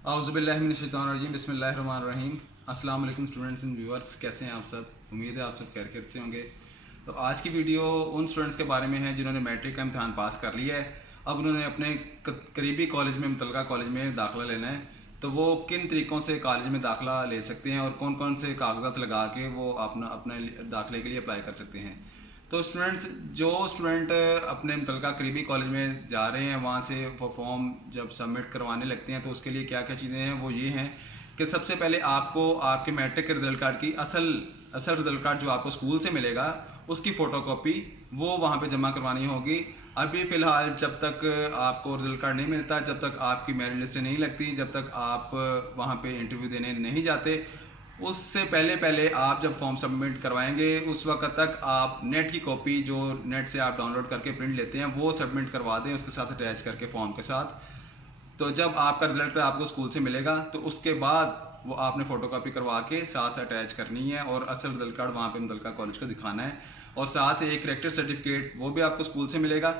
औज़ुबिल्लाहिमिनश्शैतानिर्रजीम बिस्मिल्लाहिर्रहमानिर्रहीम। अस्सलाम वालेकुम स्टूडेंट्स एंड व्यूअर्स, कैसे हैं आप सब? उम्मीद है आप सब खैरियत से होंगे। तो आज की वीडियो उन स्टूडेंट्स के बारे में है जिन्होंने मैट्रिक का इम्तहान पास कर लिया है। अब उन्होंने अपने करीबी कॉलेज में, मुतलका कॉलेज में दाखिला लेना है। तो वो किन तरीक़ों से कॉलेज में दाखिला ले सकते हैं और कौन कौन से कागजात लगा के वो अपने दाखिले के लिए अप्लाई कर सकते हैं। तो जो स्टूडेंट अपने मुतलका करीबी कॉलेज में जा रहे हैं, वहाँ से वो फॉर्म जब सबमिट करवाने लगते हैं तो उसके लिए क्या क्या चीज़ें हैं वो ये हैं कि सबसे पहले आपको आपके मैट्रिक के रिजल्ट कार्ड की असल रिजल्ट कार्ड जो आपको स्कूल से मिलेगा उसकी फ़ोटोकॉपी वो वहाँ पे जमा करवानी होगी। अभी फ़िलहाल जब तक आपको रिजल्ट कार्ड नहीं मिलता, जब तक आपकी मेरिट लिस्ट नहीं लगती, जब तक आप वहाँ पे इंटरव्यू देने नहीं जाते, उससे पहले आप जब फॉर्म सबमिट करवाएंगे उस वक्त तक आप नेट की कॉपी जो नेट से आप डाउनलोड करके प्रिंट लेते हैं वो सबमिट करवा दें उसके साथ अटैच करके फॉर्म के साथ। तो जब आपका रिजल्ट आपको स्कूल से मिलेगा तो उसके बाद वो आपने फ़ोटोकॉपी करवा के साथ अटैच करनी है और असल रिजल्ट कार्ड वहाँ पे मुतलका कॉलेज को दिखाना है। और साथ एक करेक्टर सर्टिफिकेट वो भी आपको स्कूल से मिलेगा,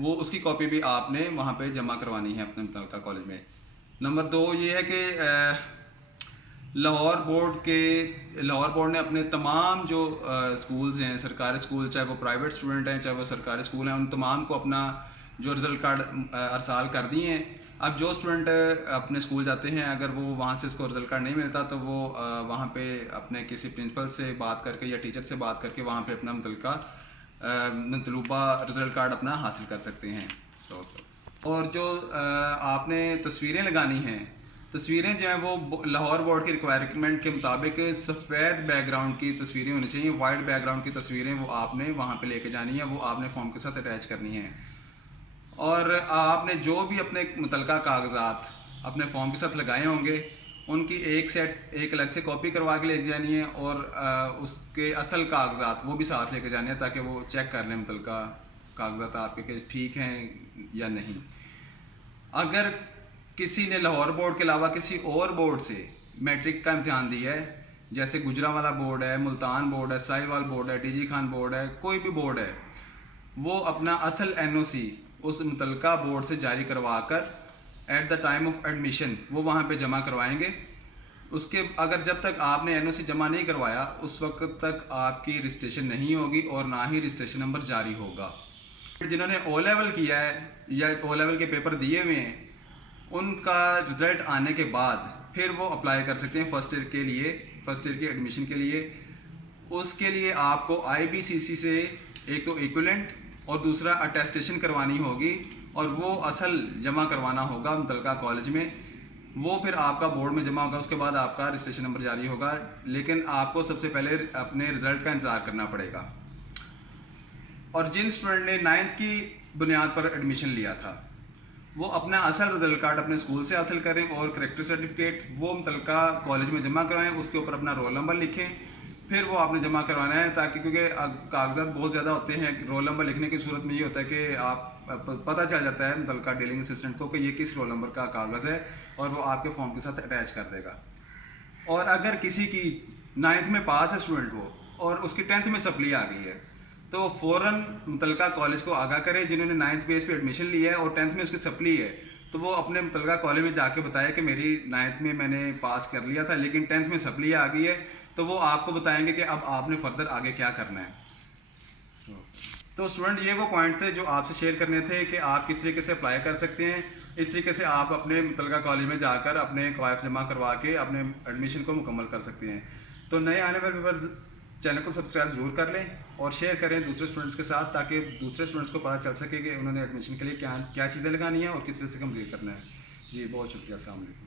वो उसकी कॉपी भी आपने वहाँ पे जमा करवानी है अपने मुतलका कॉलेज में। नंबर 2 ये है कि लाहौर बोर्ड ने अपने तमाम जो स्कूल्स हैं, सरकारी स्कूल, चाहे वो प्राइवेट स्टूडेंट हैं चाहे वो सरकारी स्कूल हैं, उन तमाम को अपना जो रिज़ल्ट कार्ड अरसाल कर दिए हैं। अब जो स्टूडेंट अपने स्कूल जाते हैं, अगर वो वहाँ से उसको रिज़ल्ट कार्ड नहीं मिलता तो वो वहाँ पे अपने किसी प्रिंसिपल से बात करके या टीचर से बात करके वहाँ पे अपना मतलूबा रिज़ल्ट कार्ड अपना हासिल कर सकते हैं। और जो आपने तस्वीरें लगानी हैं, तस्वीरें जो हैं वो लाहौर बोर्ड की रिक्वायरमेंट के मुताबिक सफ़ेद बैकग्राउंड की तस्वीरें होनी चाहिए। वाइट बैकग्राउंड की तस्वीरें वो आपने वहाँ पे लेके जानी है, वो आपने फॉर्म के साथ अटैच करनी है। और आपने जो भी अपने मुतलका कागजात अपने फॉर्म के साथ लगाए होंगे उनकी एक अलग से कॉपी करवा के ले जानी है और उसके असल कागजात वो भी साथ लेके जाने हैं ताकि वो चेक कर लें मुतलका कागजात आपके ठीक हैं या नहीं। अगर किसी ने लाहौर बोर्ड के अलावा किसी और बोर्ड से मैट्रिक का इम्तहान दिया है, जैसे गुजरांवाला बोर्ड है, मुल्तान बोर्ड है, साहिवाल बोर्ड है, डीजी खान बोर्ड है, कोई भी बोर्ड है, वो अपना असल एनओसी उस मुतलका बोर्ड से जारी करवा कर at the time of admission वो वहाँ पे जमा करवाएंगे। उसके अगर जब तक आपने एनओसी जमा नहीं करवाया उस वक्त तक आपकी रजिस्ट्रेशन नहीं होगी और ना ही रजिस्ट्रेशन नंबर जारी होगा। जिन्होंने ओ लेवल किया है या ओ लेवल के पेपर दिए हुए हैं, उनका रिज़ल्ट आने के बाद फिर वो अप्लाई कर सकते हैं फर्स्ट ईयर की एडमिशन के लिए। उसके लिए आपको आईबीसीसी से एक तो इक्विवेलेंट और दूसरा अटेस्टेशन करवानी होगी और वो असल जमा करवाना होगा मुतलका कॉलेज में। वो फिर आपका बोर्ड में जमा होगा, उसके बाद आपका रजिस्ट्रेशन नंबर जारी होगा। लेकिन आपको सबसे पहले अपने रिज़ल्ट का इंतज़ार करना पड़ेगा। और जिन स्टूडेंट ने 9th की बुनियाद पर एडमिशन लिया था वो अपना असल रिजल्ट कार्ड अपने स्कूल से हासिल करें और करेक्टर सर्टिफिकेट वो मुतलका कॉलेज में जमा करवाएं, उसके ऊपर अपना रोल नंबर लिखें, फिर वो आपने जमा करवाना है। ताकि क्योंकि कागजात बहुत ज़्यादा होते हैं, रोल नंबर लिखने की सूरत में ये होता है कि आप पता चल जाता है मुतलका डीलिंग असिस्टेंट को कि ये किस रोल नंबर का कागज़ है और वो आपके फॉर्म के साथ अटैच कर देगा। और अगर किसी की 9th में पास है स्टूडेंट वो और उसकी 10th में सप्ली आ गई है तो फ़ौरन मुतलका कॉलेज को आगाह करें। जिन्होंने 9th बेस पे एडमिशन लिया है और 10th में उसकी सप्ली है तो वो अपने मुतलका कॉलेज में जाके बताया कि मेरी 9th में मैंने पास कर लिया था लेकिन 10th में सप्ली आ गई है, तो वो आपको बताएंगे कि अब आपने फर्दर आगे क्या करना है। तो स्टूडेंट ये वो पॉइंट्स थे जो आपसे शेयर करने थे कि आप किस तरीके से अप्लाई कर सकते हैं। इस तरीके से आप अपने मुतलका कॉलेज में जाकर अपने कवायद जमा करवा के अपने एडमिशन को मुकम्मल कर सकते हैं। तो नए आने वाले व्यूअर्स चैनल को सब्सक्राइब जरूर कर लें और शेयर करें दूसरे स्टूडेंट्स के साथ ताकि दूसरे स्टूडेंट्स को पता चल सके कि उन्होंने एडमिशन के लिए क्या चीज़ें लगानी है और किस तरह से कंप्लीट करना है। जी बहुत शुक्रिया, अस्सलाम वालेकुम।